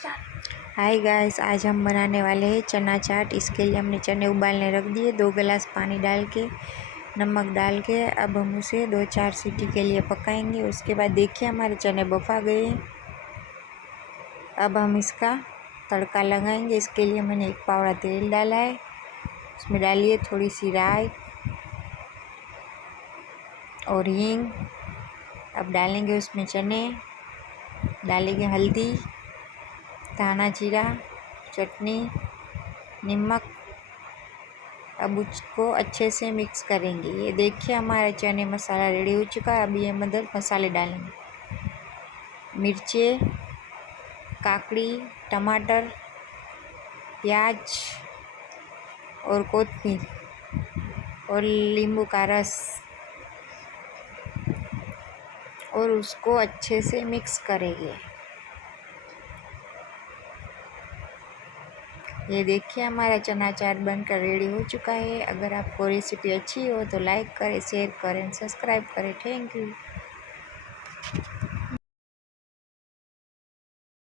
Hi guys, आज हम बनाने वाले हैं चना चाट। इसके लिए हमने चने उबालने रख दिए, 2 गिलास पानी डाल के, नमक डाल के। अब हम उसे 2-4 सीटी के लिए पकाएंगे। उसके बाद देखिए हमारे चने बफा गए हैं। अब हम इसका तड़का लगाएंगे। इसके लिए मैंने 1 पावड़ा तेल डाला है। उसमें डालिए थोड़ी सी राई और हींग। अब डालेंगे उसमें चने, डालेंगे हल्दी, धाना जीरा, चटनी, नमक। अब उसको अच्छे से मिक्स करेंगे। ये देखिए हमारा चने मसाला रेडी हो चुका है। अब ये अंदर मसाले डालेंगे, मिर्चें, काकड़ी, टमाटर, प्याज और कोथिंबीर और नींबू का रस, और उसको अच्छे से मिक्स करेंगे। ये देखिए हमारा चना चाट बनकर रेडी हो चुका है। अगर आपको रेसिपी अच्छी हो तो लाइक करें, शेयर करें, सब्सक्राइब करें। Thank you.